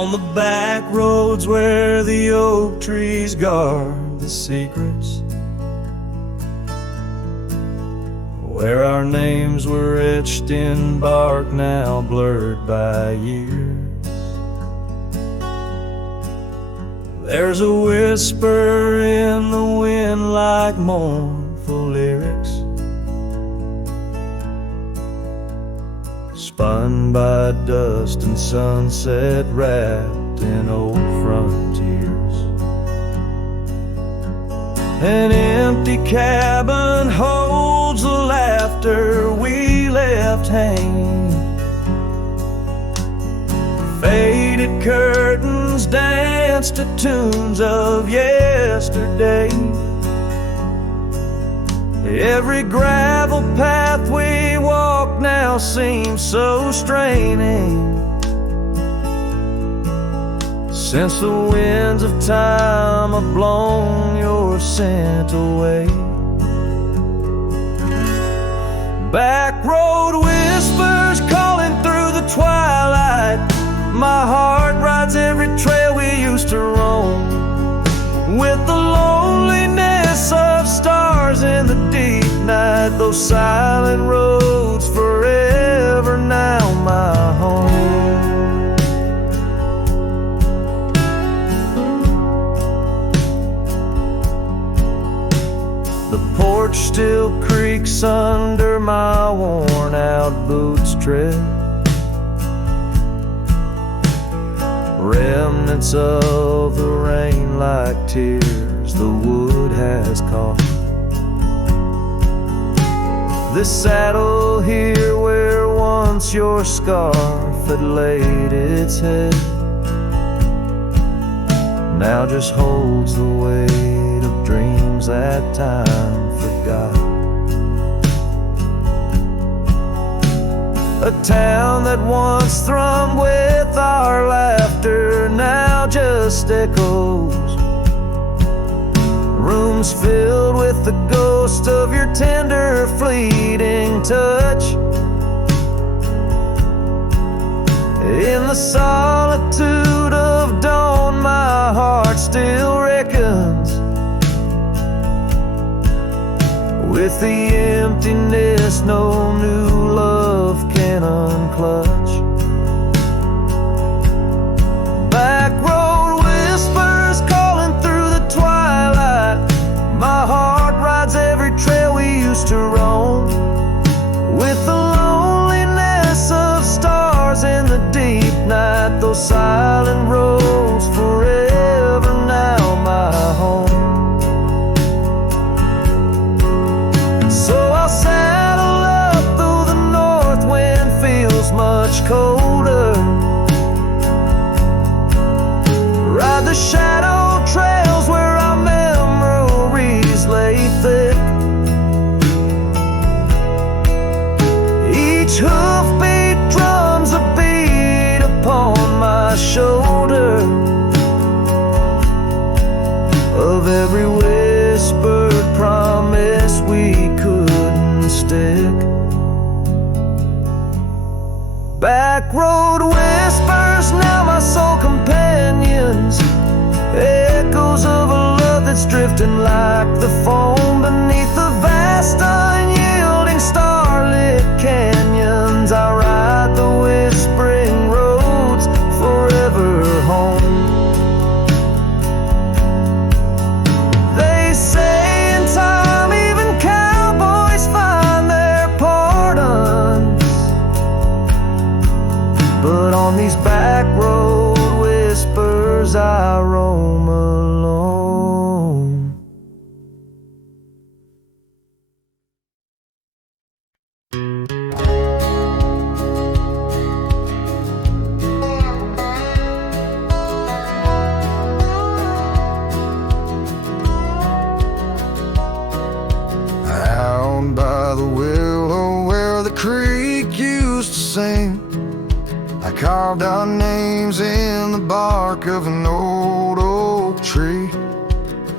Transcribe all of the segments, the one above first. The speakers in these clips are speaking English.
On the back roads where the oak trees guard the secrets, where our names were etched in bark now blurred by years, there's a whisper in the wind like mournful lyrics, spun by dust and sunset wrapped in old frontiers. An empty cabin holds the laughter we left hanging. Faded curtains dance to tunes of yesterday. Every gravel path we walk now seems so straining, since the winds of time have blown your scent away. Backroad whispers calling through the twilight. My heart rides every trail we used to roam, with the loneliness of stars in the deep night. Those silent roads forever now my home. The porch still creaks under my worn out boots tread, remnants of the rain like tears the wood has caught. This saddle here where once your scarf had laid its head now just holds the weight of dreams that time forgot. A town that once thrummed with our laughter now just echoes, rooms filled with the ghost of your tender fleeting touch. In the solitude of dawn my heart still reckons with the emptiness no new love can unclutch. Backroad whispers calling through the twilight. My heart rides every trail we used to roam, with the loneliness of stars in the deep night. Those silent roads forever now my home. So I'll saddle up though the north wind feels much colder, ride the shadow trails where our memories lay thick. Each hoofbeat drums a beat upon my shoulder of every whispered promise we couldn't stick. Backroad whispers now my soul companions, echoes of a love that's drifting like the foam beneath the vast unyielding starlit canyons. I ride the whispering roads forever home. They say in time even cowboys find their pardons, but on these back road whispers I roam alone. Out by the willow where the creek used to sing, I carved our names in the bark of an old oak tree.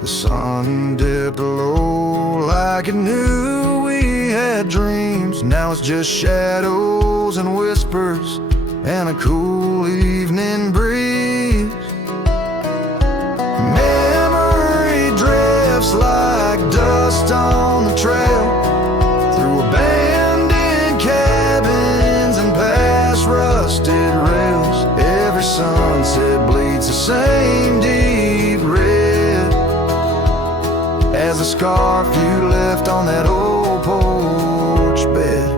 The sun dipped low like it knew we had dreams. Now it's just shadows and whispers and a cool evening breeze. like dust on the trail, through abandoned cabins and past rusted rails. Every sunset bleeds the same deep red as the scarf you left on that old porch bed.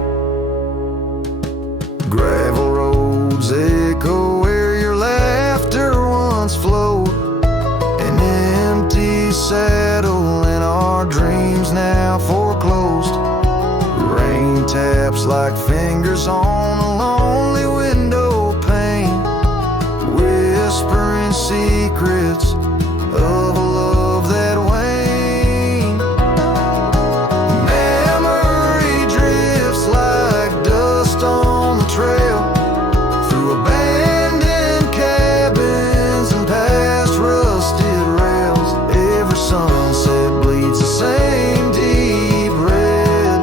Gravel roads echo where your laughter once flowed, an empty saddle and our dreams now foreclosed. Rain taps like fingers on a lonely window pane, whispering secrets of a love that waned. Memory drifts like dust on the trail, through abandoned cabins and past rusted rails. Every sunset bleeds the same deep red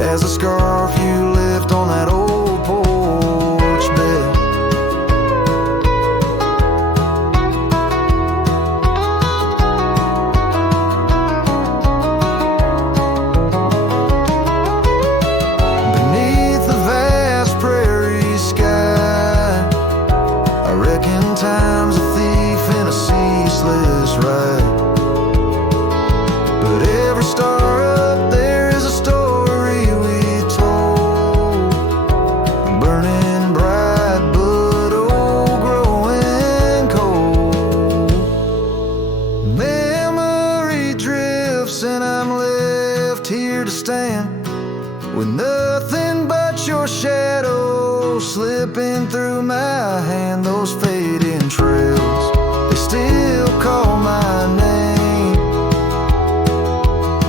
as a scarf you left on that old porch bed. Beneath the vast prairie sky, I reckon time's a thief in a ceaseless ride. But every star up there is a story we told, burning bright but old, growing cold. Memory drifts and I'm left here to stand with nothing but your shadow slipping through my hand. Those fading trails, they still call my name,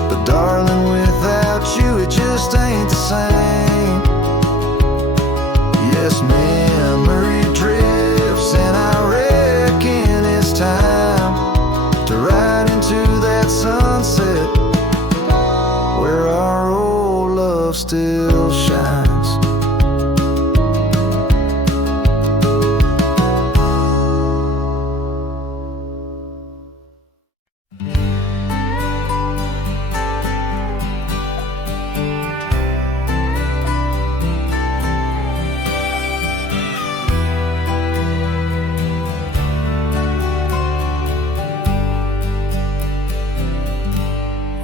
but darling, without you it just ain't the same. Yes, memory drifts and I reckon it's time to ride into that sunset where our old love still shines.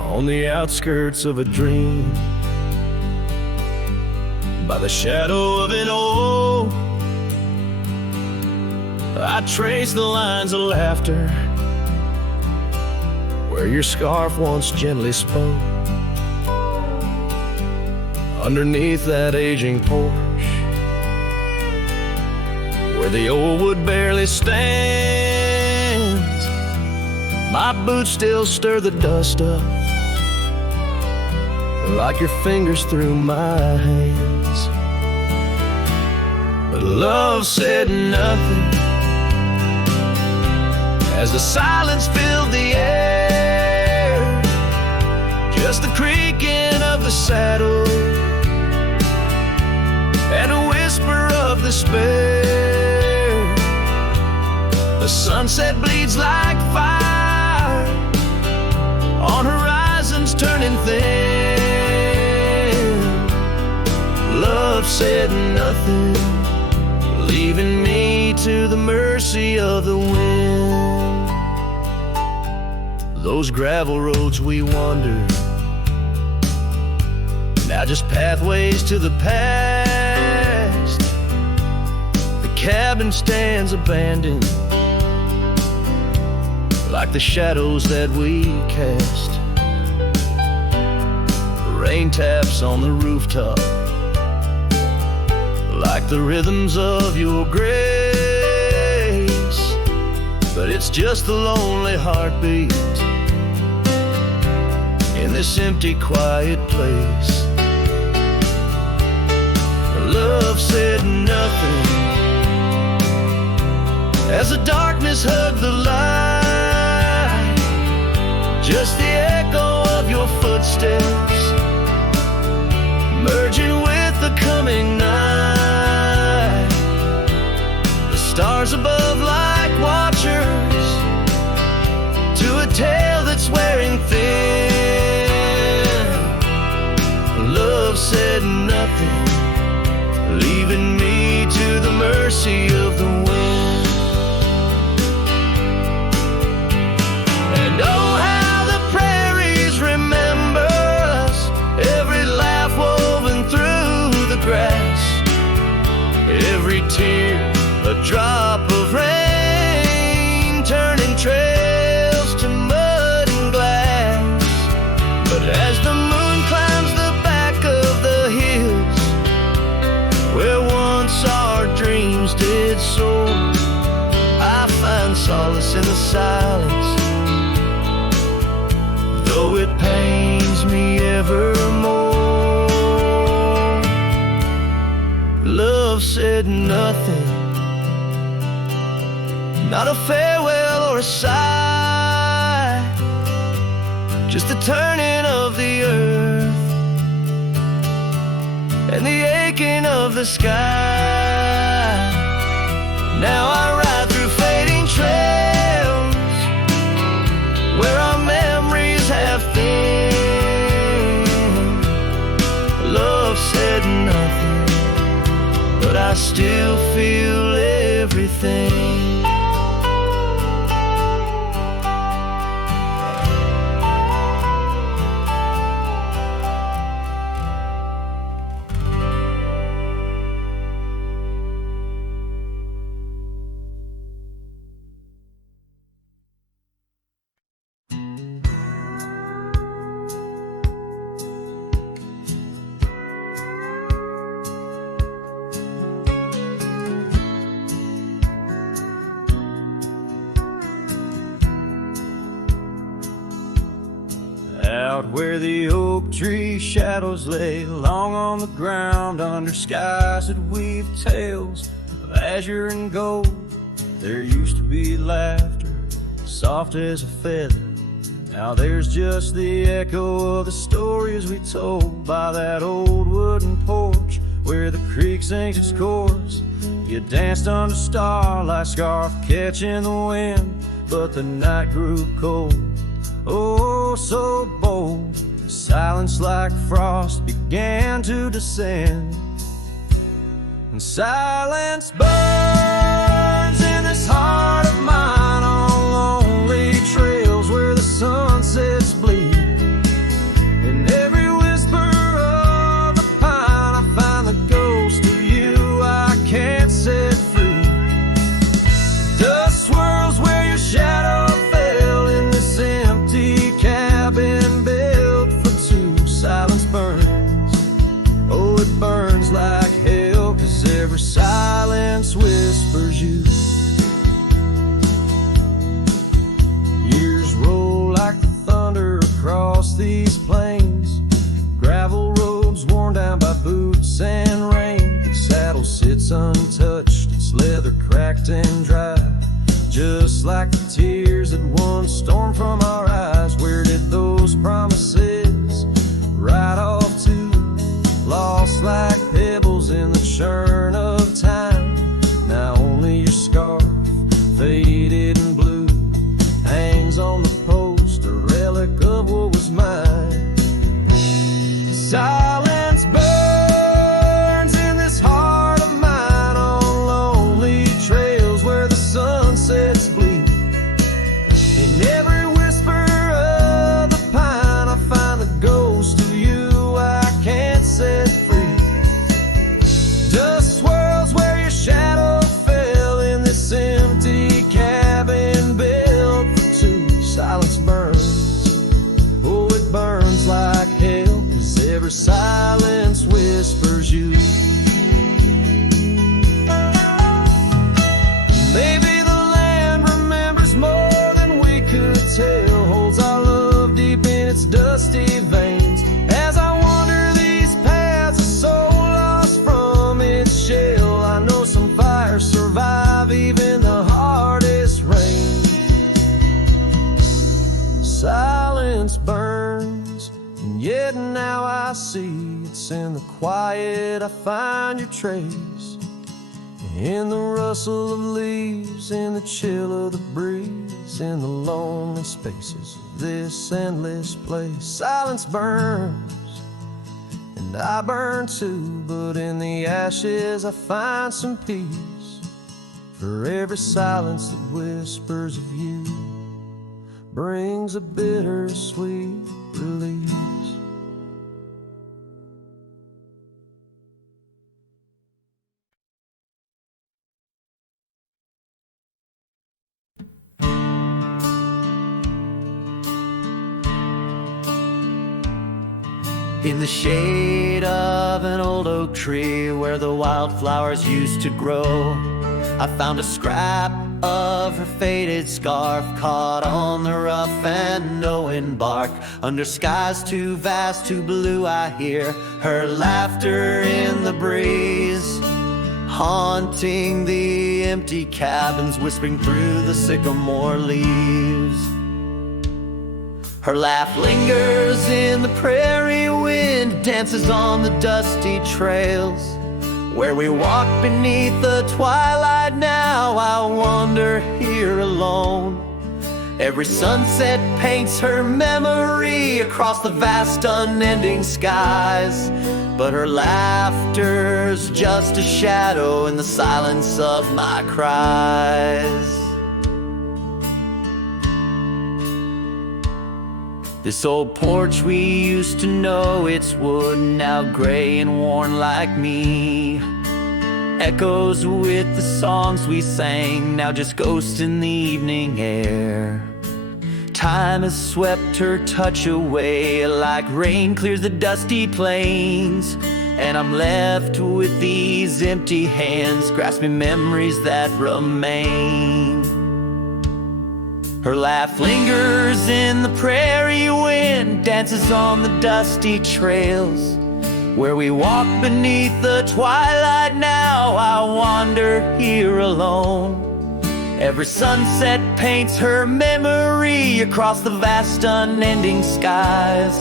On the outskirts of a dream, by the shadow of an oak, I trace the lines of laughter where your scarf once gently spoke. Underneath that aging porch, where the old wood barely stands, my boots still stir the dust up like your fingers through my hands. But love said nothing as the silence filled the air, just the creaking of the saddle and a whisper of despair. The sunset bleeds like fire on horizons turning thin. Love said nothing, leaving me to the mercy of the wind. Those gravel roads we wandered, now just pathways to the past. The cabin stands abandoned, like the shadows that we cast. Rain taps on the rooftop, like the rhythms of your grace. But it's just a lonely heartbeat in this empty, quiet place. Love said nothing as the darkness hugged the light, just the echo of your footsteps merging with the coming night. The stars above like watchers to a tale that's wearing nothing, leaving me to the mercy of the wind. And oh, how the prairies remember us, every laugh woven through the grass, every tear a drop of rain, turning trails to mud and glass. But as the moon climbs the back of the hills, where once our dreams did soar, I find solace in the silence, though it pains me evermore. Love said nothing, not a farewell or a sigh, just the turning of the earth and the aching of the sky. Now I ride through fading trails where our memories have thinned. Love said nothing, but I still feel everything. Out where the oak tree shadows lay long on the ground, under skies that weave tales of azure and gold, there used to be laughter soft as a feather. Now there's just the echo of the stories we told by that old wooden porch where the creek sings its chorus. You danced under starlight, scarf catching the wind, but the night grew cold, oh so bold. Silence like frost began to descend, and silence burns in this heart of mine on lonely trails where the sunsets bleed. In every whisper of the pine I find the ghost of you I can't set free. Dust swirls where your shadow fell in this empty cabin built for two. Silence burns, oh it burns like hell, 'cause every silence whispers you. Years roll like the thunder across these plains, gravel roads worn down by boots and rain. The saddle sits untouched, its leather cracked and dry, just like the tears that once stormed from our eyes. Where did those promises ride off to? Lost like pebbles in the churn of time. Now only your scarf, faded and blue, hangs on the post, a relic of what was mine. Silence burns in this heart of mine on lonely trails where the sunsets bleed. In every whisper of the pine I find the ghost of you I can't set free. Dust swirls where your shadow fell in this empty cabin built for two. Silence burns, oh it burns like hell, 'cause every silence whispers you. Maybe the land remembers more than we could tell, holds our love deep in its dusty veins. As I wander these paths, a soul lost from its shell, I know some fires survive even the hardest rain. Silence burns, and yet now I see it's in the quiet I find your trace. In the rustle of leaves, in the chill of the breeze, in the lonely spaces of this endless place. Silence burns, and and I burn too, but in the ashes I find some peace. For every silence that whispers of you brings a bittersweet release. In the shade of an old oak tree where the wildflowers used to grow, I found a scrap of her faded scarf caught on the rough and knowing bark. Under skies too vast, too blue, I hear her laughter in the breeze, haunting the empty cabins, whispering through the sycamore leaves. Her laugh lingers in the prairie wind, dances on the dusty trails where we walk beneath the twilight. Now I wander here alone. Every sunset paints her memory across the vast unending skies, but her laughter's just a shadow in the silence of my cries. This old porch we used to know, it's wood now gray and worn like me, echoes with the songs we sang, now just ghosts in the evening air. Time has swept her touch away like rain clears the dusty plains, and I'm left with these empty hands grasping memories that remain. Her laugh lingers in the prairie wind, dances on the dusty trails where we walk beneath the twilight. Now I wander here alone. Every sunset paints her memory across the vast unending skies,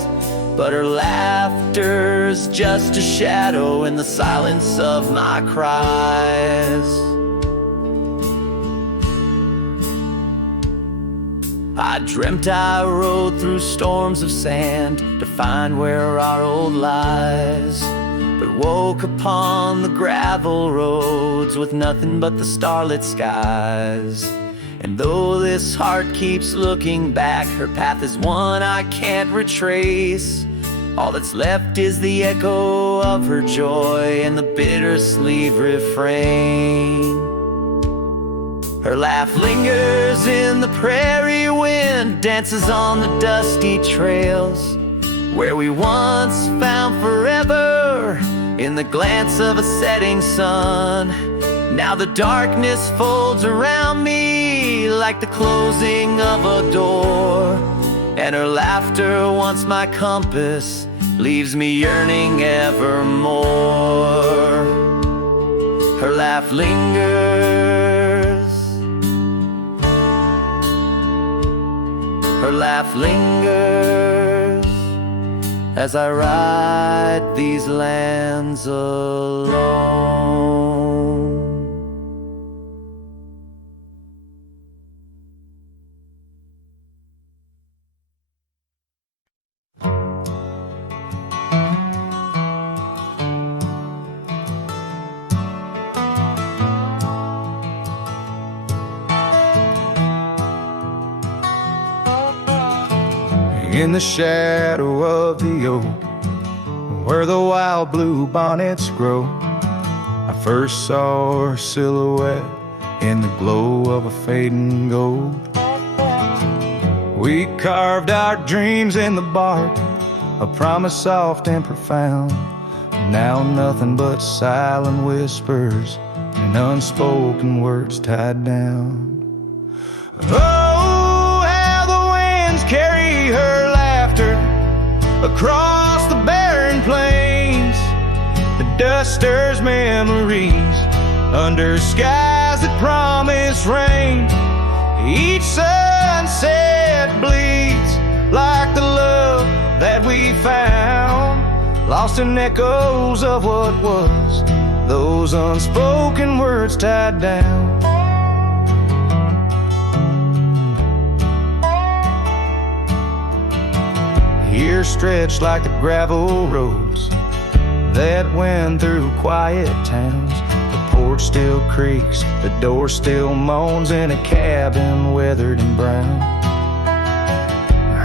but her laughter's just a shadow in the silence of my cries. I dreamt I rode through storms of sand to find where our old lies, but woke upon the gravel roads with nothing but the starlit skies. And though this heart keeps looking back, her path is one I can't retrace. All that's left is the echo of her joy and the bittersweet refrain. Her laugh lingers in the prairie wind, dances on the dusty trails where we once found forever in the glance of a setting sun. Now the darkness folds around me like the closing of a door, and her laughter, once my compass, leaves me yearning evermore. Her laugh lingers, her laugh lingers as I ride these lands alone. In the shadow of the oak, where the wild blue bonnets grow, I first saw her silhouette in the glow of a fading gold. We carved our dreams in the bark, a promise soft and profound. Now nothing but silent whispers and unspoken words tied down. Oh, how the winds carry her laughter across the barren plains. The dust stirs memories under skies that promise rain. Each sunset bleeds like the love that we found, lost in echoes of what was, those unspoken words tied down. Here stretched like the gravel roads that went through quiet towns. The porch still creaks, the door still moans in a cabin weathered and brown.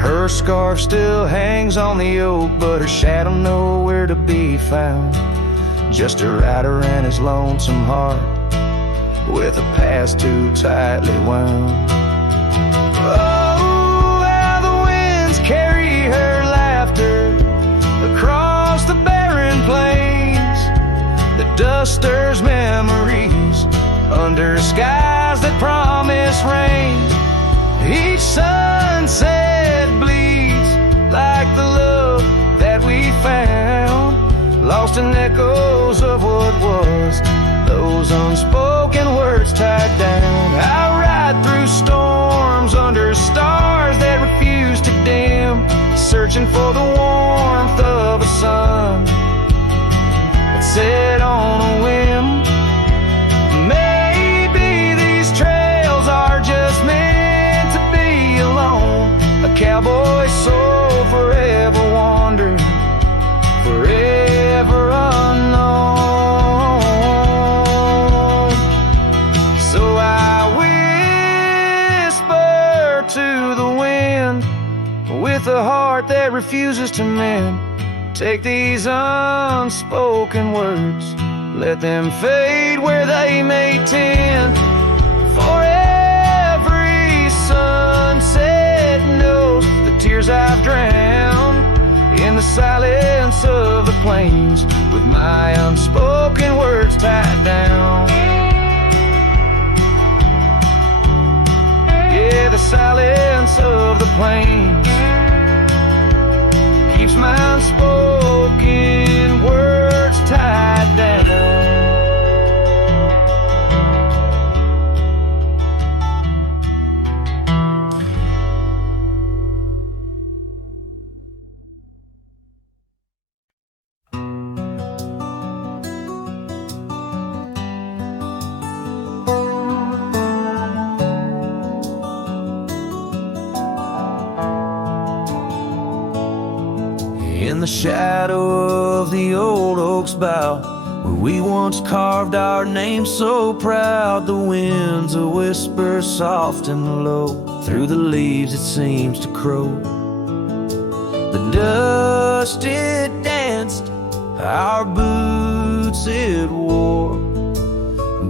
Her scarf still hangs on the oak, but her shadow nowhere to be found. Just a rider and his lonesome heart, with a past too tightly wound. Oh, how the winds carry her laughter across the barren plains. The dust stirs memories under skies that promise rain. Each sunset bleeds like the love that we found, lost in echoes of what was, those unspoken words tied down. I ride through storms under stars that refuse to dim, searching for the warmth of a sun that set on a whim. Maybe these trails are just meant to be alone. A cowboy soul forever wandering, forever unknown. So I whisper to the wind with a heart that refuses to mend. Take these unspoken words, let them fade where they may tend. For every sunset knows the tears I've drowned in the silence of the plains, with my unspoken words tied down. Yeah, the silence of the plains keeps my unspoken words tied down. In the shadow of the old oak's bough, where we once carved our name so proud, the wind's a whisper soft and low, through the leaves it seems to crow. The dust it danced, our boots it wore,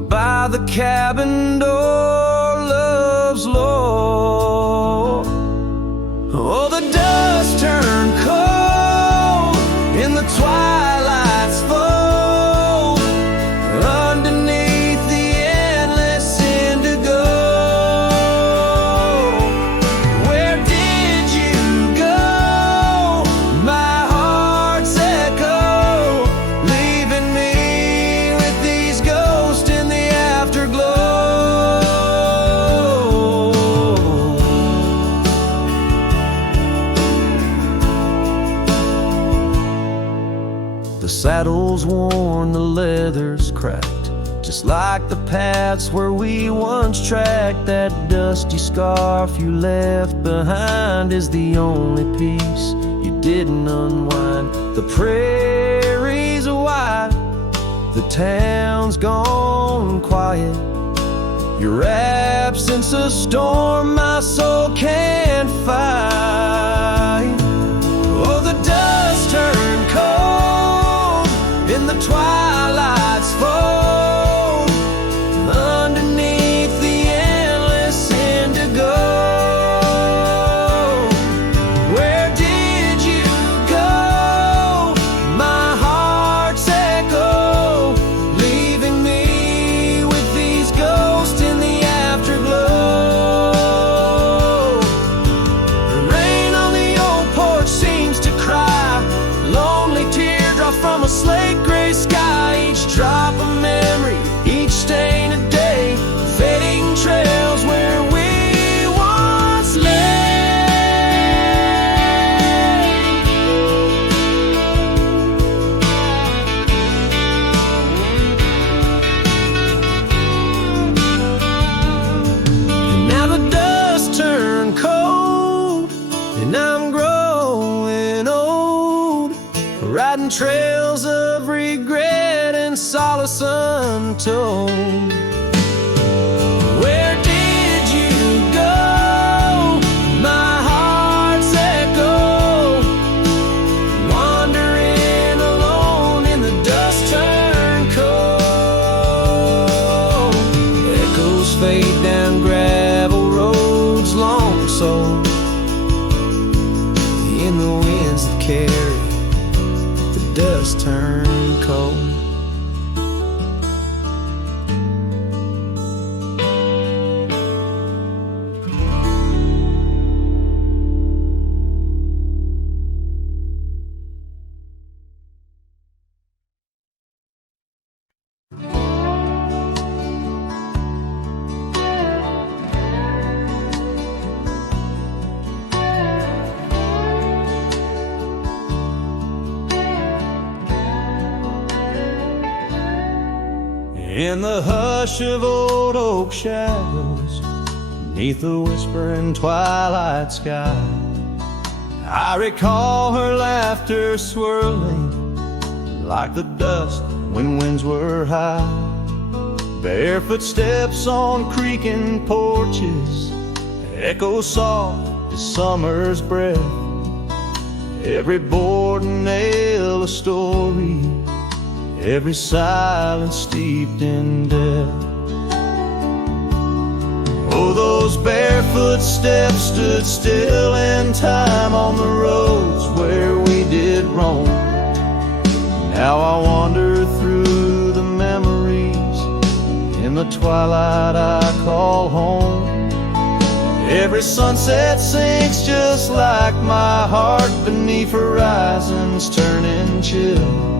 by the cabin door love's lore. Oh, the dust turned cold in the twilight's fold, underneath the endless indigo. Where did you go? My heart's echo, leaving me with these ghosts in the afterglow. The saddle's worn, the leather's cracked, just like the paths where we once tracked. That dusty scarf you left behind is the only piece you didn't unwind. The prairie's wide, the town's gone quiet, your absence a storm my soul can't fight. Oh, the dust turned cold in the twilight's fold, underneath the endless indigo. Where did you go? My heart's echo, leaving me with these ghosts in the afterglow. The rain on the riding trails of regret and solace untold. Where did you go, my heart's echo? Wandering alone in the dust turned cold. Echoes fade down gravel roads long sold, in the winds that carry the dust turned cold. In the hush of old oak shadows, neath the whispering twilight sky, I recall her laughter swirling like the dust when winds were high. Barefoot steps on creaking porches echo soft as summer's breath. Every board and nail a story, every silence steeped in death. Oh, those barefoot steps stood still in time on the roads where we did roam. Now I wander through the memories in the twilight I call home. Every sunset sinks just like my heart beneath horizons turning chill.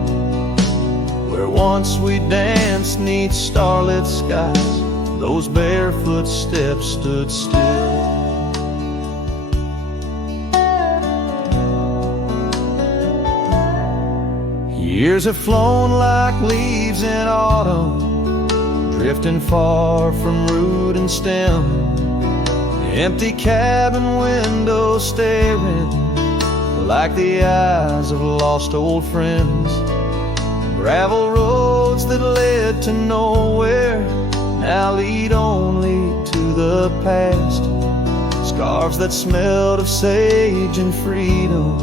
Where once we danced neath starlit skies, those barefoot steps stood still. Years have flown like leaves in autumn, drifting far from root and stem. Empty cabin windows staring like the eyes of lost old friends. Gravel roads that led to nowhere now lead only to the past. Scarves that smelled of sage and freedom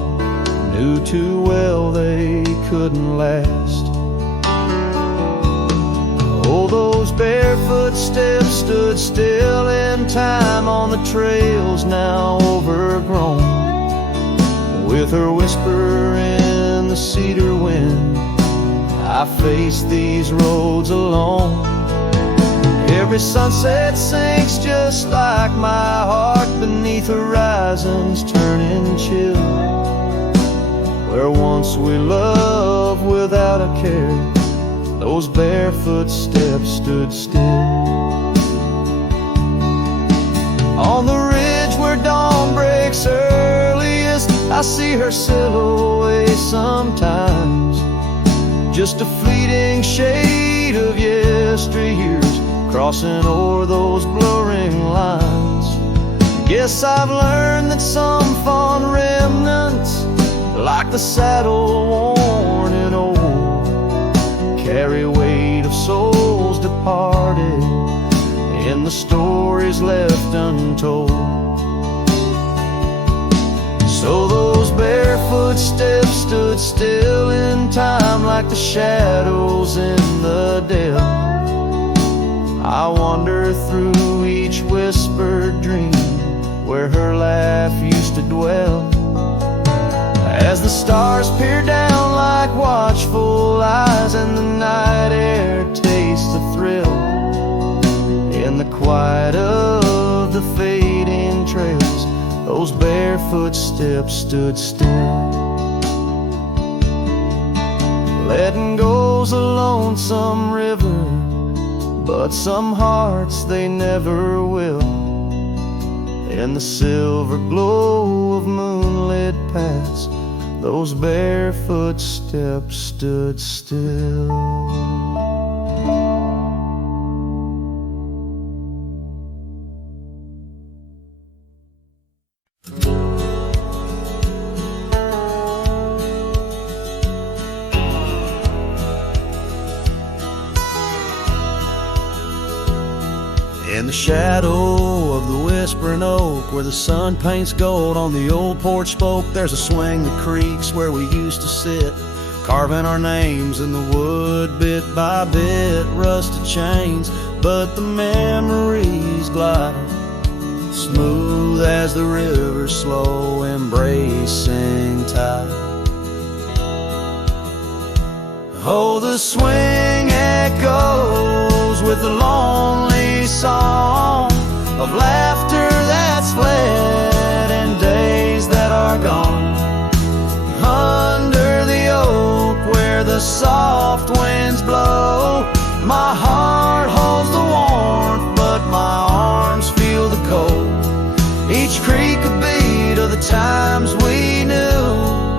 knew too well they couldn't last. Oh, those barefoot steps stood still in time on the trails now overgrown. With her whisper in the cedar wind, I face these roads alone. Every sunset sinks just like my heart beneath horizons turning chill. Where once we loved without a care, those barefoot steps stood still. On the ridge where dawn breaks earliest, I see her silhouette sometimes. Just a fleeting shade of yesteryears crossing o'er those blurring lines. Guess I've learned that some fond remnants, like the saddle worn and old, carry weight of souls departed in the stories left untold. So those barefoot steps stood still in time like the shadows in the dell. I wander through each whispered dream where her laugh used to dwell. As the stars peer down like watchful eyes and the night air tastes the thrill, in the quiet of the fading trails, those barefoot steps stood still. Letting go's a lonesome river, but some hearts they never will. In the silver glow of moonlit paths, those barefoot steps stood still. In the shadow of the whispering oak, where the sun paints gold on the old porch spoke, there's a swing that creaks where we used to sit, carving our names in the wood bit by bit. Rusted chains, but the memories glide smooth as the river's slow embracing tide. Oh, the swing echoes with the lonely song of laughter that's fled and days that are gone. Under the oak where the soft winds blow, my heart holds the warmth, but my arms feel the cold. Each creak a beat of the times we knew.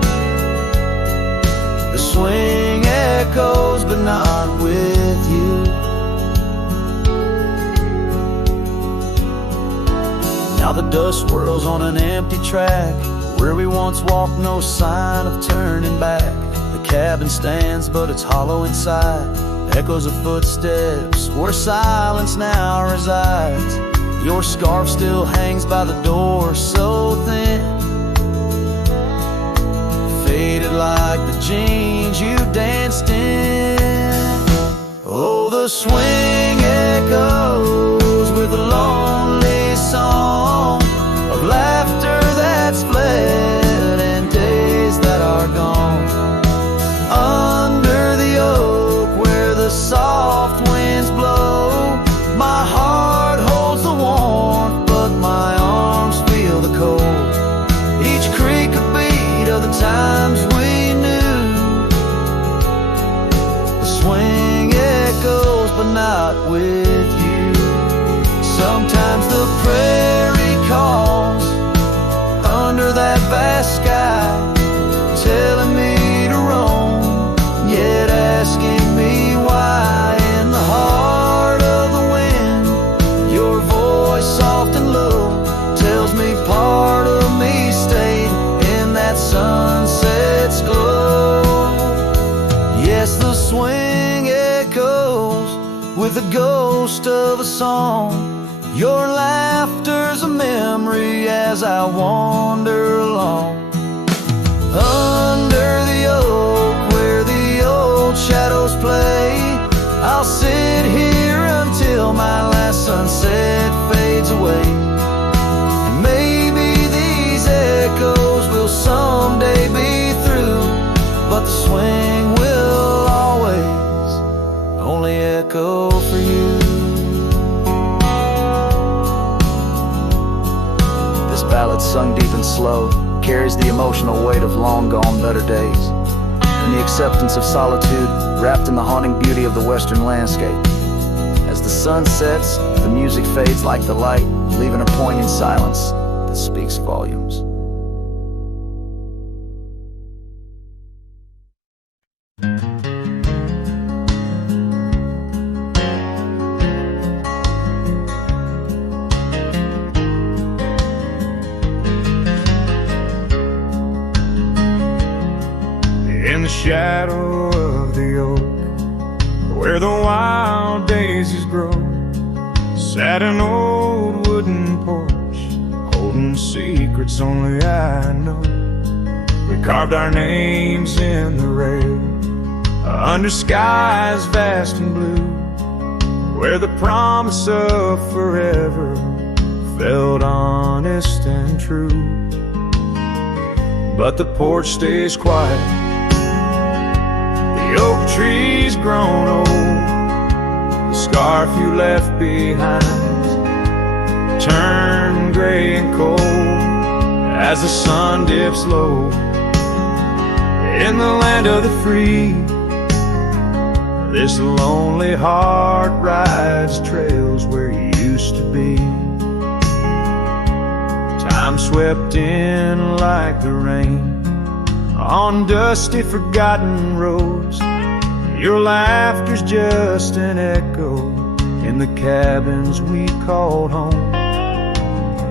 The swing echoes, but not with you. Now the dust swirls on an empty track, where we once walked, no sign of turning back. The cabin stands, but it's hollow inside. Echoes of footsteps where silence now resides. Your scarf still hangs by the door, so thin, faded like the jeans you danced in. Oh, the swing echoes with a lonely song of laughter that's fled and days that are gone. Under the oak where the soft winds blow, my heart holds the warmth, but my arms feel the cold. Each creak a beat of the times we knew. The swing echoes, but not with you. Sometimes the prairie calls under that vast sky, telling me to roam, yet asking me why. In the heart of the wind, your voice soft and low tells me part of me stayed in that sunset's glow. Yes, the swing echoes with the ghost of a song. Your laughter's a memory as I wander along. Under the oak where the old shadows play, I'll sit here until my last sunset fades away. And maybe these echoes will someday be through, but the swing will always only echo for you. This ballad, sung deep and slow, carries the emotional weight of long gone better days, and the acceptance of solitude wrapped in the haunting beauty of the western landscape. As the sun sets, the music fades like the light, leaving a poignant silence that speaks volumes. In the shadow of the oak, where the wild daisies grow, sat an old wooden porch, holding secrets only I know. We carved our names in the rail, under skies vast and blue, where the promise of forever felt honest and true. But the porch stays quiet, the oak tree's grown old, the scarf you left behind turned gray and cold as the sun dips low. In the land of the free, this lonely heart rides trails where you used to be. Time swept in like the rain on dusty forgotten roads. Your laughter's just an echo in the cabins we called home.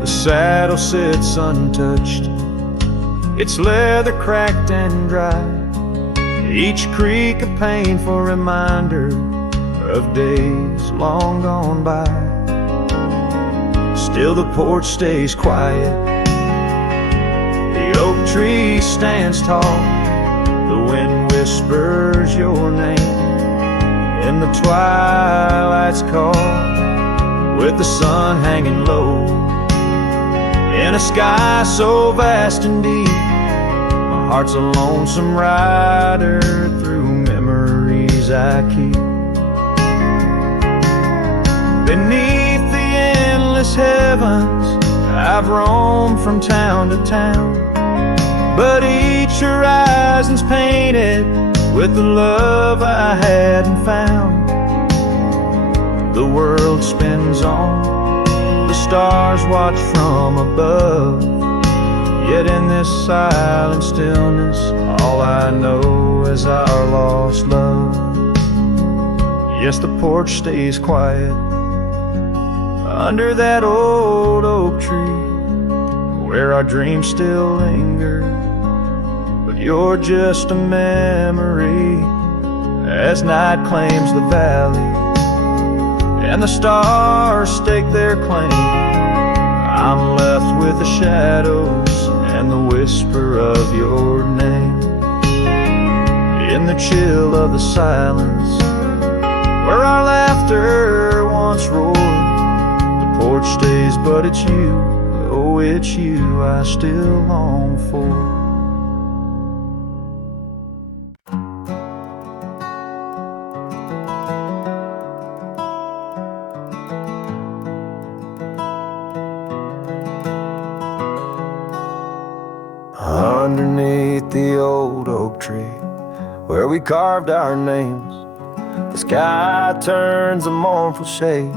The saddle sits untouched, its leather cracked and dry, each creak a painful reminder of days long gone by. still the porch stays quiet. The oak tree stands tall, the wind whispers your name in the twilight's call, with the sun hanging low in a sky so vast and deep. My heart's a lonesome rider through memories I keep. Beneath the endless heavens, I've roamed from town to town, but each horizon's painted with the love I hadn't found. The world spins on, the stars watch from above, yet in this silent stillness, all I know is our lost love. Yes, the porch stays quiet under that old oak tree, where our dreams still linger, but you're just a memory. As night claims the valley and the stars stake their claim, I'm left with the shadows and the whisper of your name. In the chill of the silence, where our laughter once roared, the porch stays, but it's you, oh it's you I still long for. Underneath the old oak tree, where we carved our names, the sky turns a mournful shade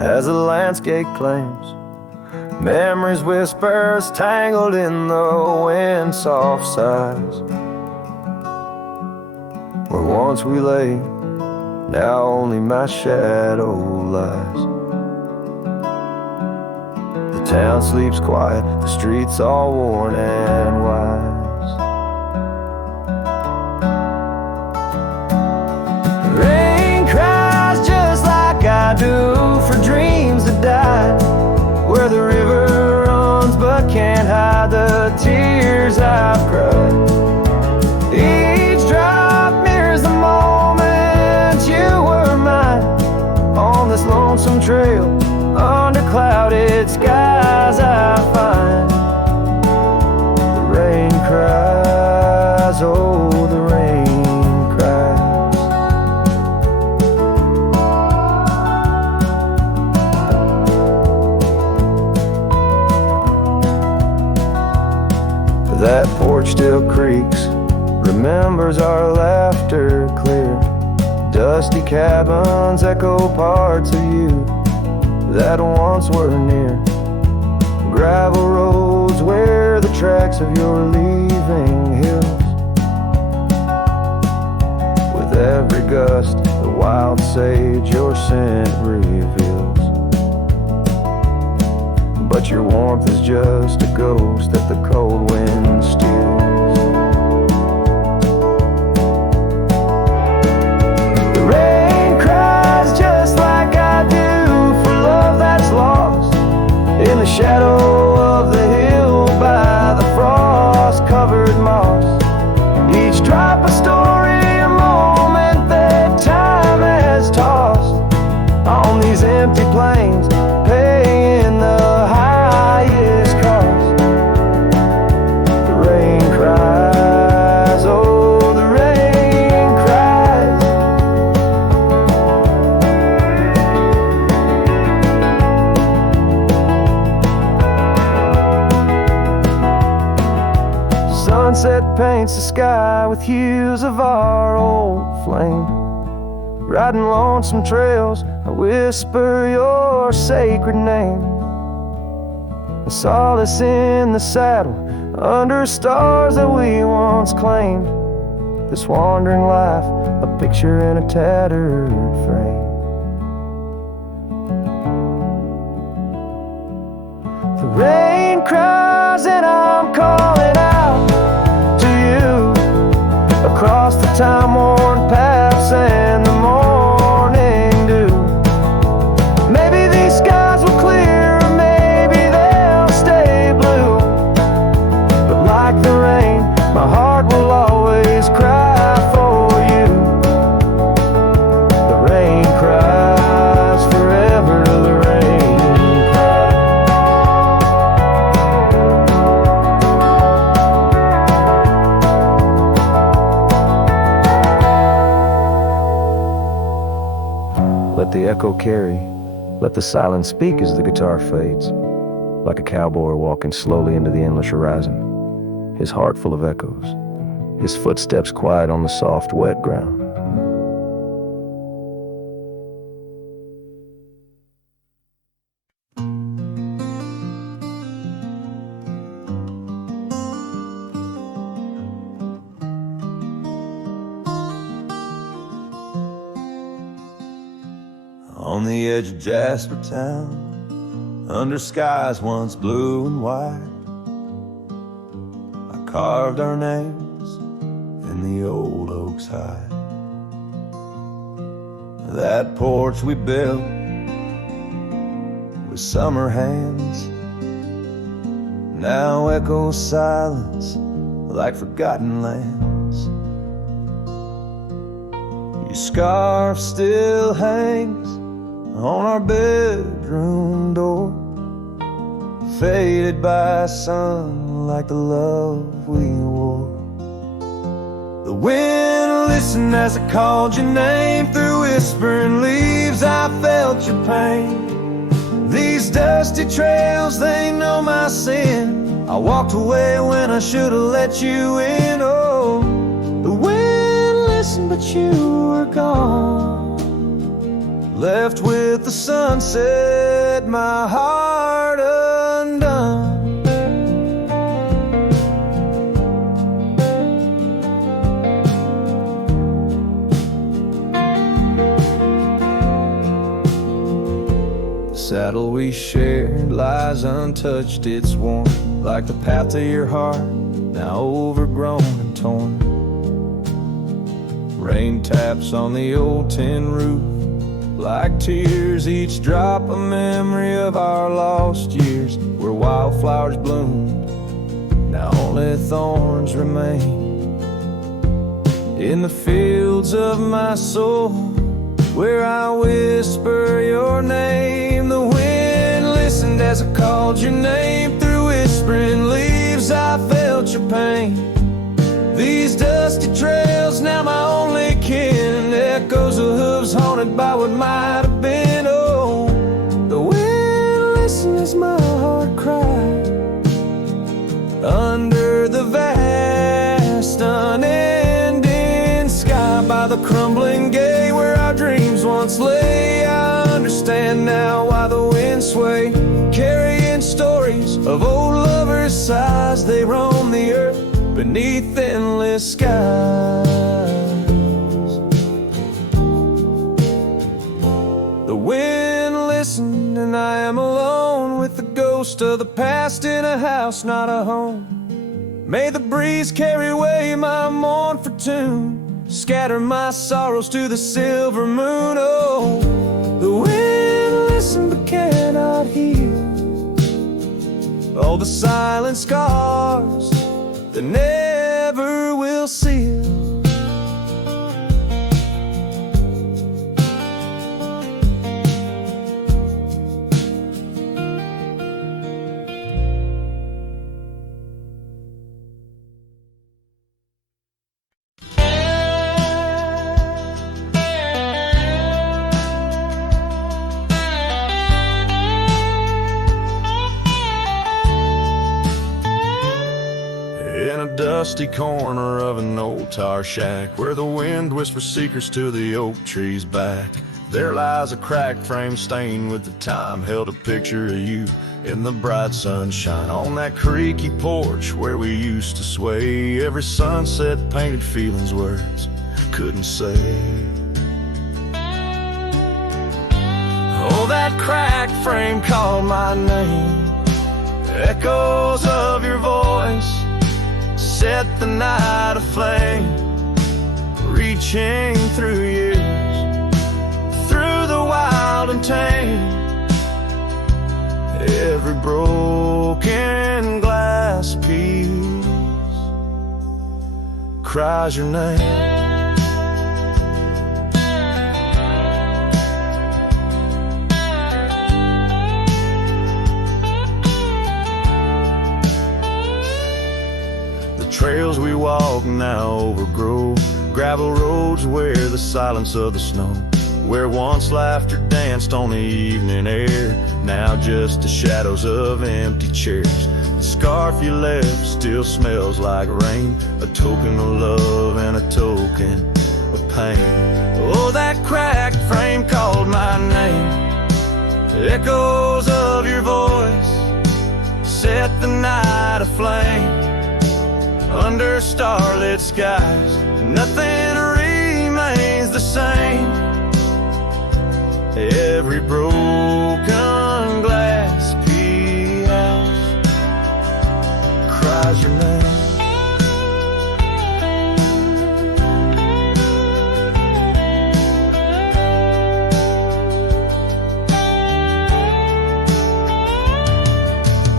as the landscape claims. Memories whispers tangled in the wind soft sighs, where once we lay, now only my shadow lies. The town sleeps quiet, the streets all worn and wise. Rain cries just like I do for dreams that died, where the river runs but can't hide the tears I've cried. Each drop mirrors the moment you were mine, on this lonesome trail under clouded skies I find. The rain cries, oh the rain cries. That porch still creaks, remembers our laughter clear. Dusty cabins echo parts of you that once were near. Gravel roads where the tracks of your leaving hills. With every gust, the wild sage your scent reveals. But your warmth is just a ghost that the cold wind steals. The rain cries just like I do for love that's lost in the shadow of the hill by the frost-covered moss. Each drop a story, a moment that time has tossed on these empty plains, paying the highest cost. The rain cries, oh the rain cries. Sunset paints the sky with hues of our old flame. Riding lonesome trails, I whisper your sacred name. A solace in the saddle, under stars that we once claimed. This wandering life, a picture in a tattered frame. The rain cries and I'm calling out to you across the time-worn paths and the morning dew. Maybe these skies will clear, or maybe let the echo carry, let the silence speak as the guitar fades, like a cowboy walking slowly into the endless horizon, his heart full of echoes, his footsteps quiet on the soft, wet ground. On the edge of Jasper Town, under skies once blue and white, I carved our names in the old oak's hide. That porch we built with summer hands now echoes silence like forgotten lands. Your scarf still hangs on our bedroom door, faded by sun like the love we wore. The wind listened as I called your name. Through whispering leaves I felt your pain. These dusty trails, they know my sin. I walked away when I should have let you in. Oh, the wind listened but you were gone, left with the sunset, my heart undone. The saddle we shared lies untouched, it's warm like the path to your heart, now overgrown and torn. Rain taps on the old tin roof like tears, each drop a memory of our lost years, where wildflowers bloomed, now only thorns remain. In the fields of my soul, where I whisper your name, the wind listened as I called your name. Through whispering leaves I felt your pain. These dusty trails, now my only kin, echoes of hooves haunted by what might have been. Oh, the wind listened as my heart cried under the vast unending sky, by the crumbling gate where our dreams once lay. I understand now why the wind sway, carrying stories of old lovers' sighs. They roam the earth beneath endless skies. The wind listened and I am alone, with the ghost of the past in a house, not a home. May the breeze carry away my mournful tune, scatter my sorrows to the silver moon. Oh, the wind listened but cannot heal all the silent scars that never will seal. In a dusty corner of an old tar shack, where the wind whispers secrets to the oak tree's back, there lies a cracked frame stained with the time, held a picture of you in the bright sunshine. On that creaky porch where we used to sway, every sunset painted feelings words couldn't say. Oh, that cracked frame called my name, echoes of your voice set the night aflame, reaching through years, through the wild and tame. Every broken glass piece cries your name. Trails we walk now overgrow, gravel roads where the silence of the snow where once laughter danced on the evening air, now just the shadows of empty chairs. The scarf you left still smells like rain, a token of love and a token of pain. Oh, that cracked frame called my name. Echoes of your voice set the night aflame. Under starlit skies, nothing remains the same. Every broken glass piece cries your name.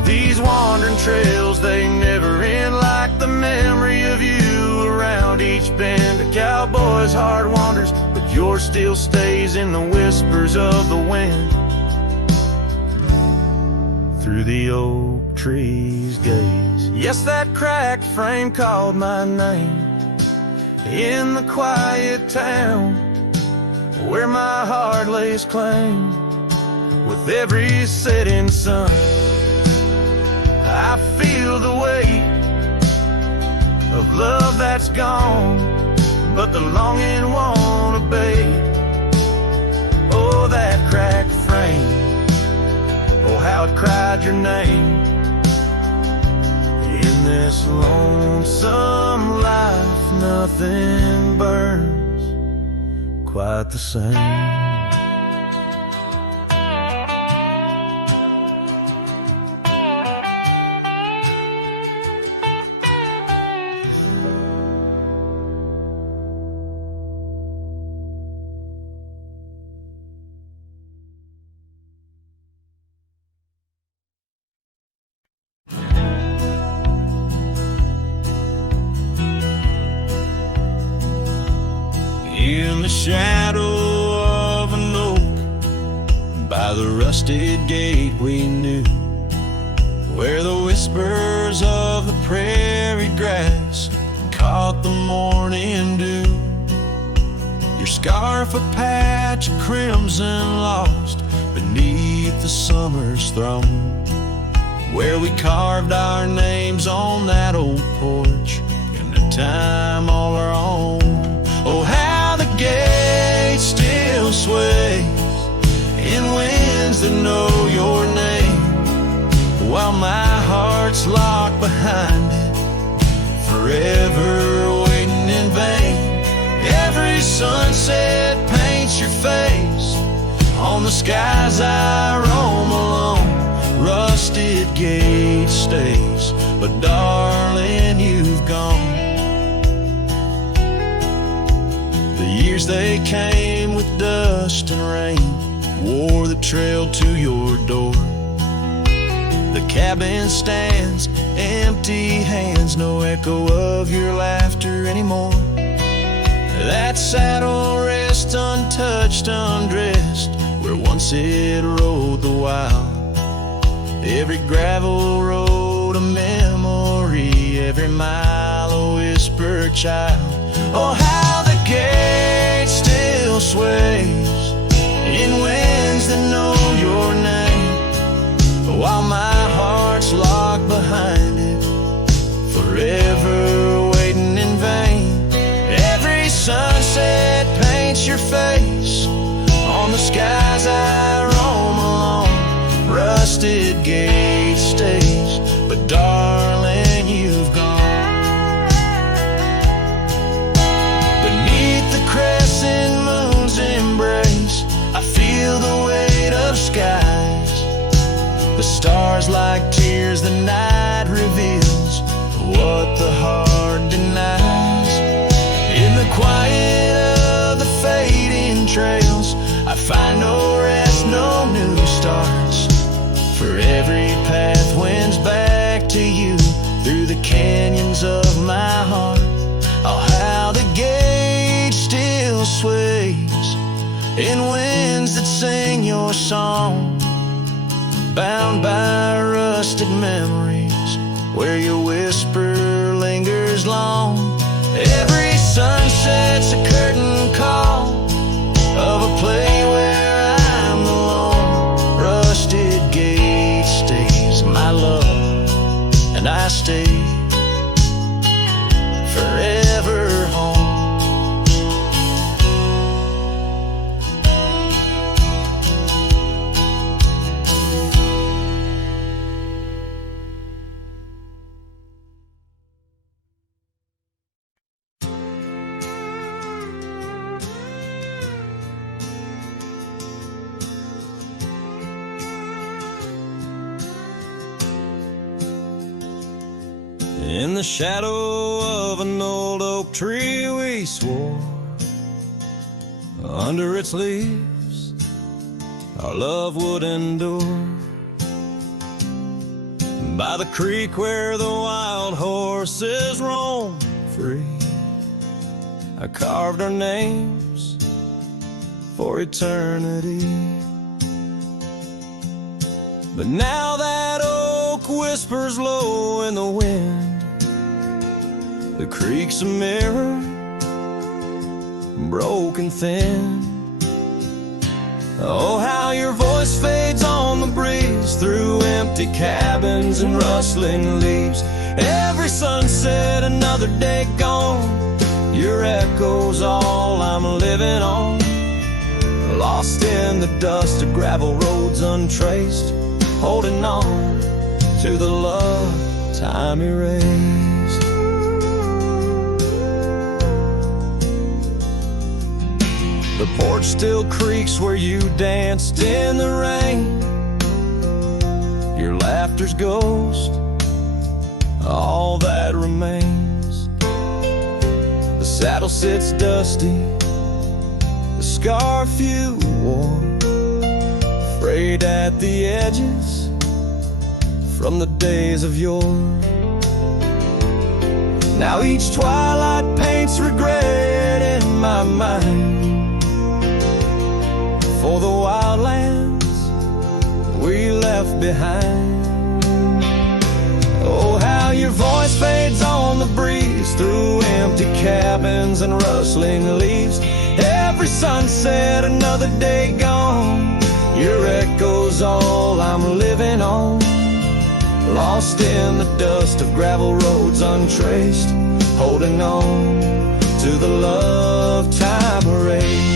These wandering trails, they never end, like the memory of you around each bend. A cowboy's heart wanders, but yours still stays in the whispers of the wind. Through the oak tree's gaze, yes, that cracked frame called my name. In the quiet town where my heart lays claim, with every setting sun I feel the weight of love that's gone, but the longing won't abate. Oh, that cracked frame, oh, how it cried your name. In this lonesome life, nothing burns quite the same. In the shadow of an oak, by the rusted gate we knew, where the whispers of the prairie grass caught the morning dew. Your scarf a patch of crimson lost beneath the summer's throne, where we carved our names on that old porch in a time all our own. Oh, how the gate still sways in winds that know your name, while my heart's locked behind it, forever waiting in vain. Every sunset paints your face on the skies I roam alone. Rusted gate stays, but darling, you've gone. The years they came with dust and rain wore the trail to your door. The cabin stands, empty hands, no echo of your laughter anymore. That saddle rests untouched, undressed, where once it rode the wild. Every gravel road a memory, every mile a whispered child. Oh, how the gate still sways in winds that know your name, while my heart's locked behind it, forever waiting in vain. Every sunset paints your face on the skies I roam alone. Rusted gate stays, but darling, you've gone. Beneath the crescent moon's embrace, I feel the weight of skies. The stars like tears the night reveals, what the heart denies. In the quiet of the fading trails, I find no rest, no new starts. For every path wends back to you, through the canyons of my heart. Oh, how the gate still sways in winds that sing your song, bound by rusted memories, where your whisper lingers long. Every sunset's a curtain call of a place In the shadow of an old oak tree we swore, under its leaves our love would endure. By the creek where the wild horses roam free, I carved our names for eternity. But now that oak whispers low in the wind, the creek's a mirror, broken thin. Oh, how your voice fades on the breeze through empty cabins and rustling leaves. Every sunset, another day gone, your echo's all I'm living on. Lost in the dust of gravel roads untraced, holding on to the love time erased. The porch still creaks where you danced in the rain. Your laughter's ghost, all that remains. The saddle sits dusty, the scarf you wore, frayed at the edges from the days of yore. Now each twilight paints regret in my mind for the wildlands we left behind. Oh, how your voice fades on the breeze through empty cabins and rustling leaves. Every sunset, another day gone, your echo's all I'm living on. Lost in the dust of gravel roads untraced, holding on to the love time erased.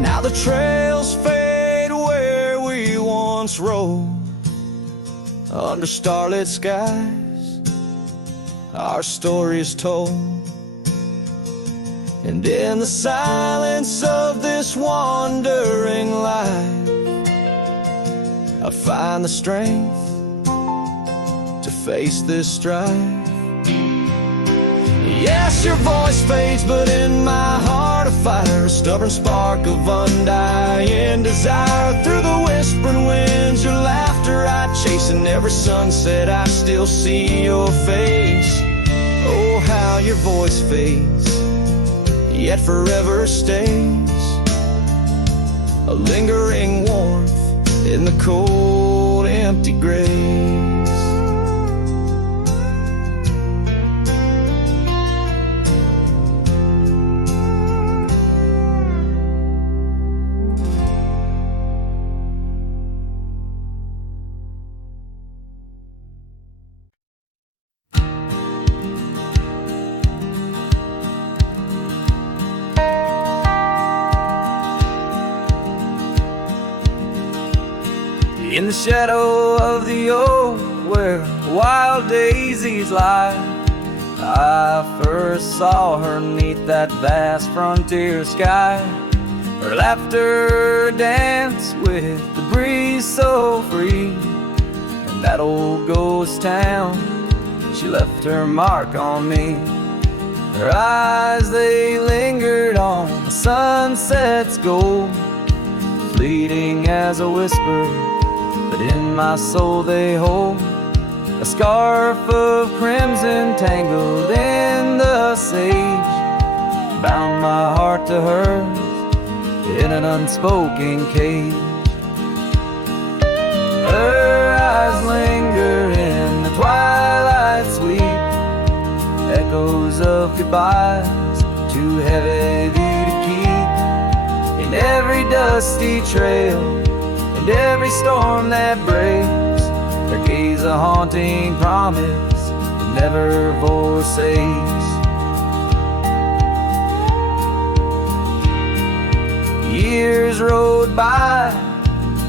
Now the trails fade where we once rode, under starlit skies our story is told. And in the silence of this wandering life, I find the strength to face this strife. Yes, your voice fades, but in my heart a fire, a stubborn spark of undying desire. Through the whispering winds, your laughter I chase, and every sunset I still see your face. Oh, how your voice fades, yet forever stays, a lingering warmth in the cold, empty graves. In the shadow of the oak where wild daisies lie, I first saw her neath that vast frontier sky. Her laughter danced with the breeze so free. In that old ghost town, she left her mark on me. Her eyes, they lingered on the sunset's gold, fleeting as a whisper, but in my soul they hold a scarf of crimson tangled in the sage, bound my heart to hers in an unspoken cage. Her eyes linger in the twilight sweet, echoes of goodbyes too heavy to keep. In every dusty trail and every storm that breaks, her gaze a haunting promise that never forsakes. Years rode by,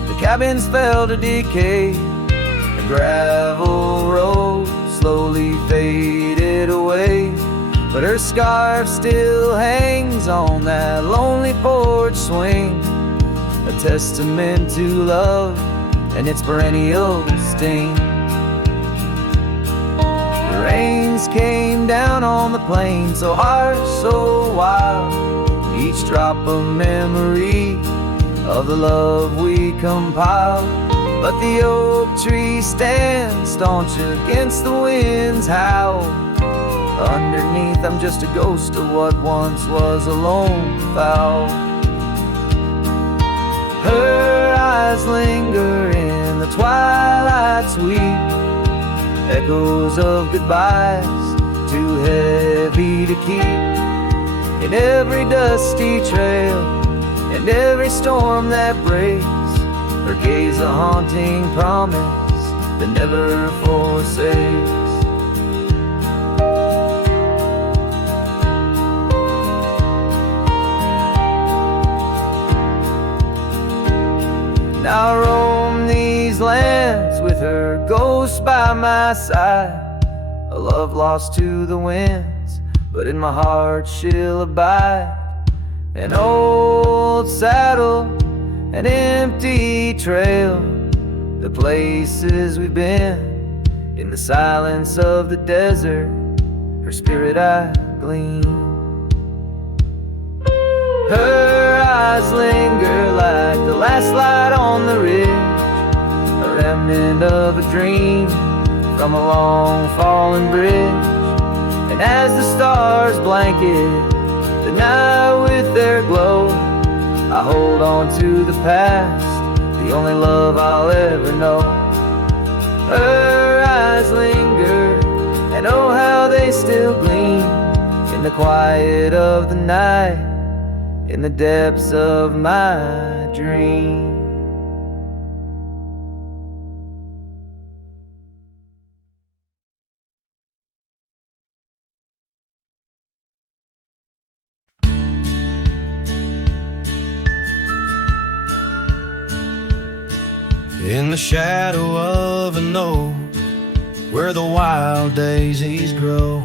the cabins fell to decay, the gravel road slowly faded away, but her scarf still hangs on that lonely porch swing, a testament to love and its perennial sting. The rains came down on the plain, so hard, so wild, each drop a memory of the love we compiled. But the oak tree stands staunch against the wind's howl. Underneath, I'm just a ghost of what once was a lone fowl. Her eyes linger in the twilight sweet, echoes of goodbyes too heavy to keep. In every dusty trail and every storm that breaks, her gaze a haunting promise that never forsakes. Now I roam these lands with her ghost by my side, a love lost to the winds, but in my heart she'll abide. An old saddle, an empty trail, the places we've been, in the silence of the desert, her spirit I glean. Her eyes linger like the last light on the ridge, a remnant of a dream from a long fallen bridge. And as the stars blanket the night with their glow, I hold on to the past, the only love I'll ever know. Her eyes linger, and oh how they still gleam in the quiet of the night, in the depths of my dream. In the shadow of an oak, where the wild daisies grow,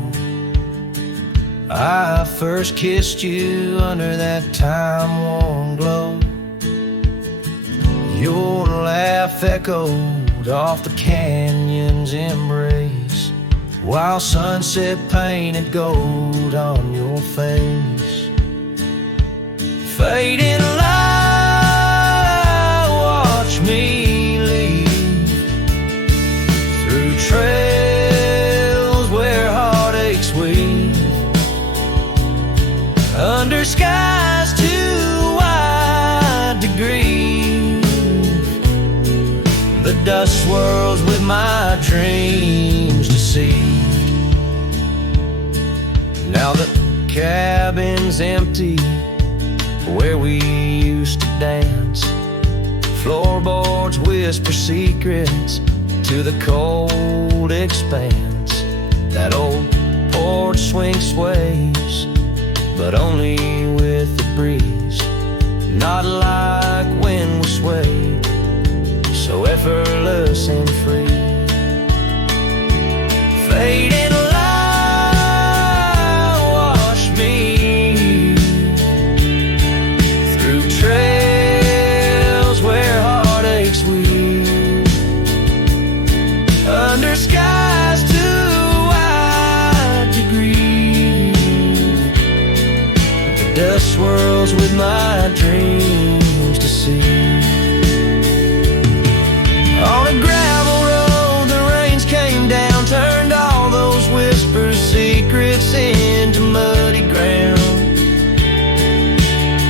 I first kissed you under that time-worn glow. Your laugh echoed off the canyon's embrace, while sunset painted gold on your face. Fading light, watch me trails where heartaches weave, under skies too wide to grieve. The dust swirls with my dreams deceived. Now the cabin's empty where we used to dance, floorboards whisper secrets to the cold expanse. That old porch swing sways, but only with the breeze, not like when we swayed, so effortless and free. Fading light, wash me through trails where heartaches weave, under skies too wide to grieve. The dust swirls with my dreams to see. On a gravel road, the rains came down, turned all those whispers, secrets into muddy ground.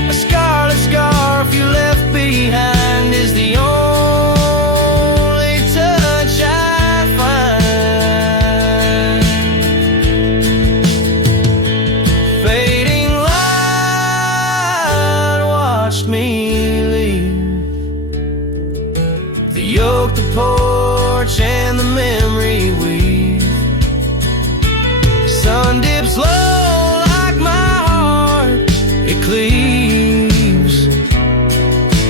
A scarlet scarf you left behind is the only touch I find. Fading light watched me leave, the yoke, the porch, and the memory weave. Sun dips low like my heart, it cleaves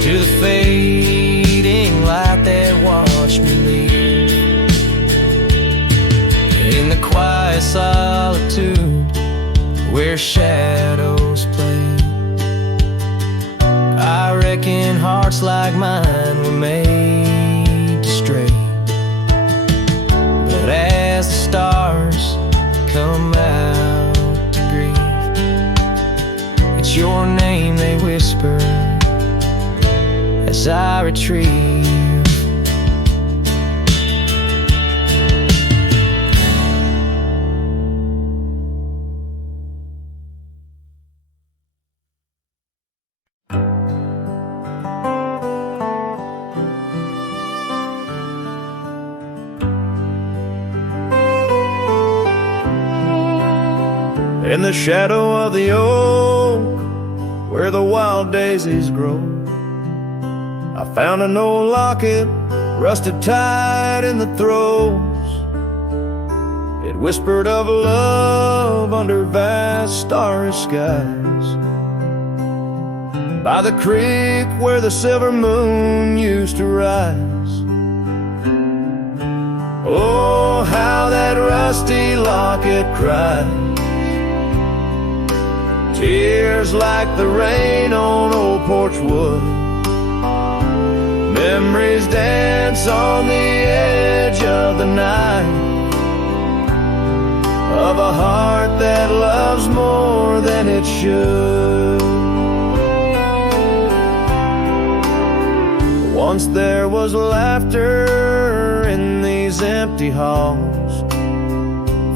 to the fading light that watched me leave. In the quiet solitude where shadows play, I reckon hearts like mine were made It's your name they whisper as I retrieve. In the shadow of the oak, where the wild daisies grow, I found an old locket, rusted tight in the throes. It whispered of love under vast starry skies, by the creek where the silver moon used to rise. Oh, how that rusty locket cries, tears like the rain on old porch wood. Memories dance on the edge of the night, of a heart that loves more than it should. Once there was laughter in these empty halls,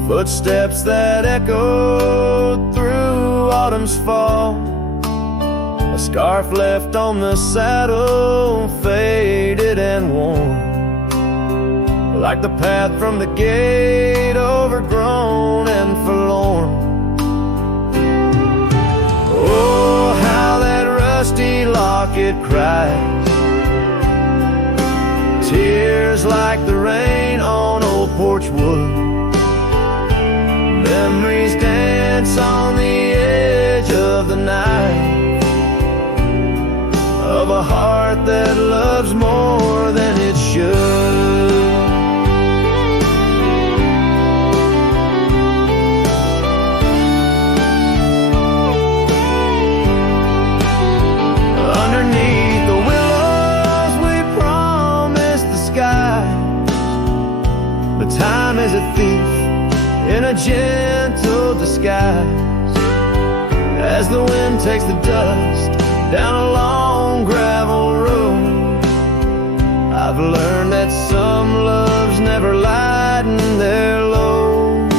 footsteps that echoed through autumn's fall. A scarf left on the saddle, faded and worn, like the path from the gate, overgrown and forlorn. Oh, how that rusty locket cries, tears like the rain on old porch wood. Memories dance on the edge of the night, of a heart that loves more than it should. Underneath the willows we promised the sky, but time is a thief in a gentle disguise. As the wind takes the dust down a long gravel road, I've learned that some loves never lighten their load.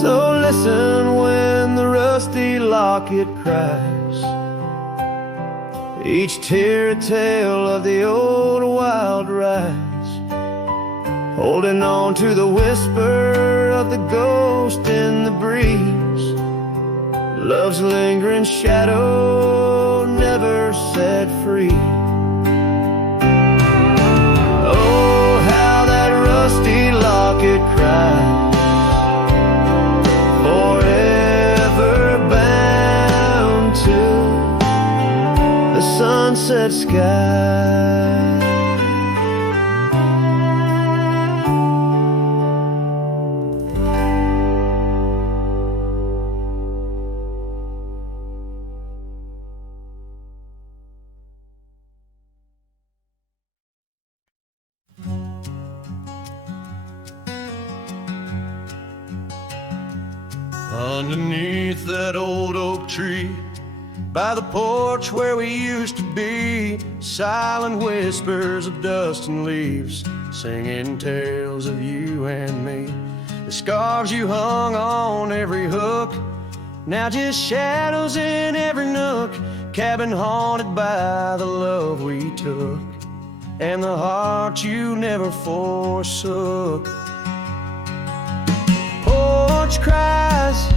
So listen when the rusty locket cries, each tear a tale of the old wild rise, holding on to the whisper of the ghost in the breeze. Love's lingering shadow never set free. Oh, how that rusty locket cries, forever bound to the sunset sky. Underneath that old oak tree, by the porch where we used to be, silent whispers of dust and leaves, singing tales of you and me. The scarves you hung on every hook, now just shadows in every nook. Cabin haunted by the love we took, and the heart you never forsook. Porch cries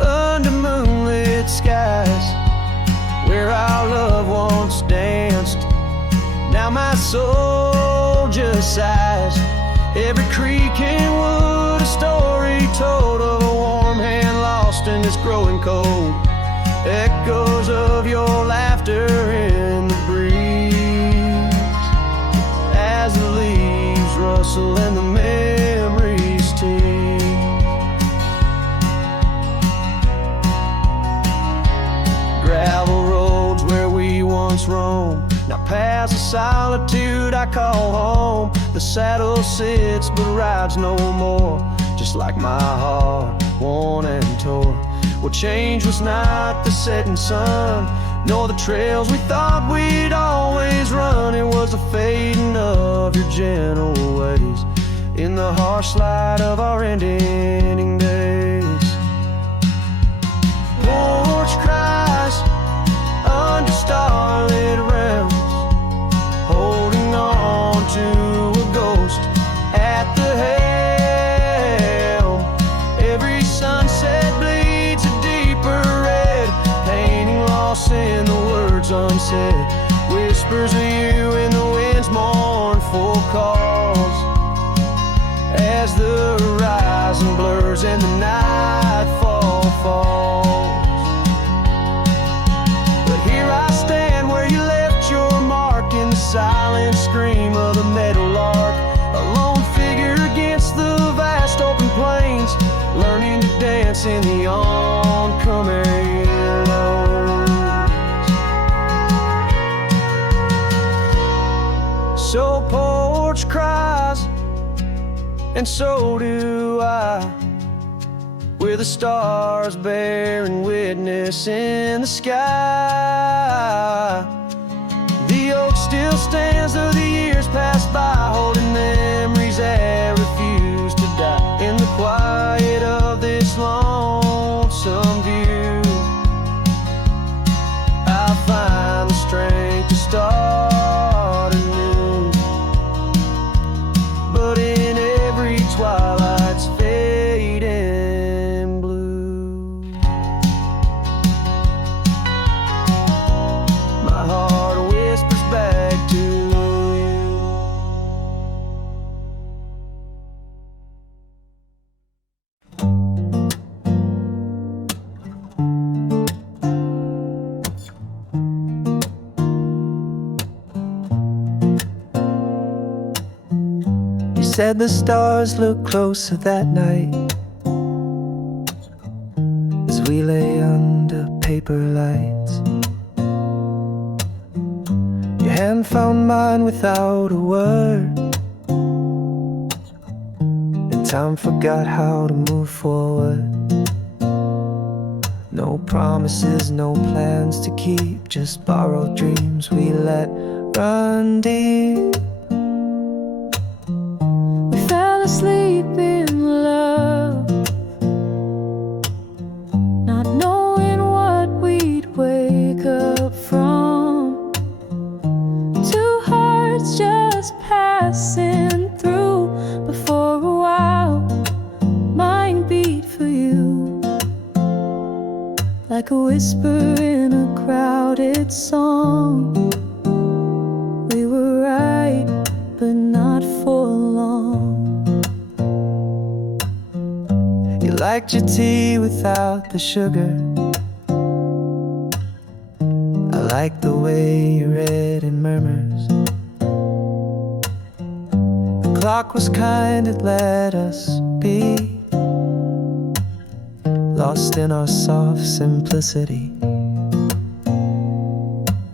under moonlit skies, where our love once danced. Now my soul just sighs. Every creek and wood, a story told of a warm hand lost in this growing cold. Echoes of your laughter in the breeze, as the leaves rustle and the memories tease. Gravel roads where we once roamed, now past the solitude I call home. The saddle sits but rides no more, just like my heart, worn and torn. Well, change was not the setting sun, nor the trails we thought we'd always run. It was the fading of your gentle ways in the harsh light of our ending days. Porch cries under starlit realms, holding on to a ghost at the helm. Every sunset bleeds a deeper red, painting loss in the words unsaid. Whispers of you in the wind's mournful calls, as the horizon blurs and the nightfall falls. But here I stand where you left your mark, in the silent scream of the meadowlark, a lone figure against the vast open plains, learning to dance in the oncoming lows. So porch cries, and so do I, with the stars bearing witness in the sky. The oak still stands though the years pass by, holding memories that refuse to die. In the quiet of this lonesome view, I find the strength to start anew. But in every twilight's fading blue, my heart whispers back to you. You said the stars looked closer that night, as we lay under paper lights. Your hand found mine without a word, and time forgot how to move forward. No promises, no plans to keep, just borrowed dreams we let run deep. Asleep in love, not knowing what we'd wake up from. Two hearts just passing through, but for a while mine beat for you, like a whisper in a crowded song. We were right, but not for long. You liked your tea without the sugar, I like the way you read in murmurs. The clock was kind, it let us be lost in our soft simplicity.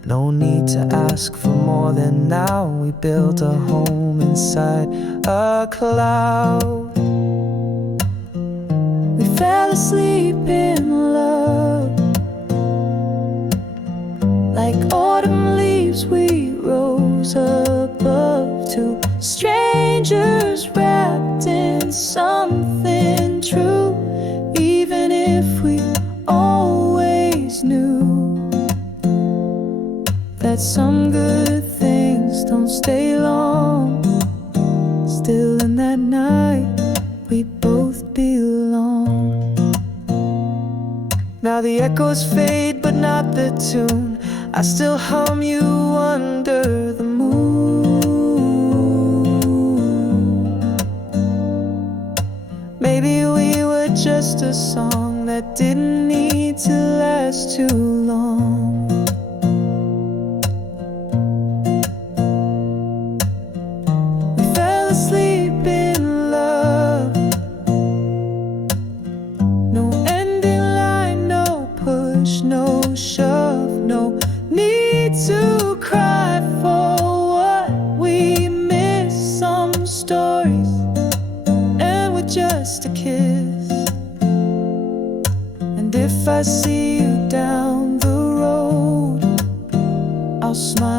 No need to ask for more than now. We built a home inside a cloud. We fell asleep in love, like autumn leaves we rose above. Two strangers wrapped in something true, even if we always knew that some good things don't stay long. Still in that night we both belong. Now the echoes fade but not the tune, I still hum you under the moon. Maybe we were just a song that didn't need to last too long. We fell asleep in love, no ending line, no push, no shove, no need to cry for what we miss. Some stories end with just a kiss, and if I see you down the road, I'll smile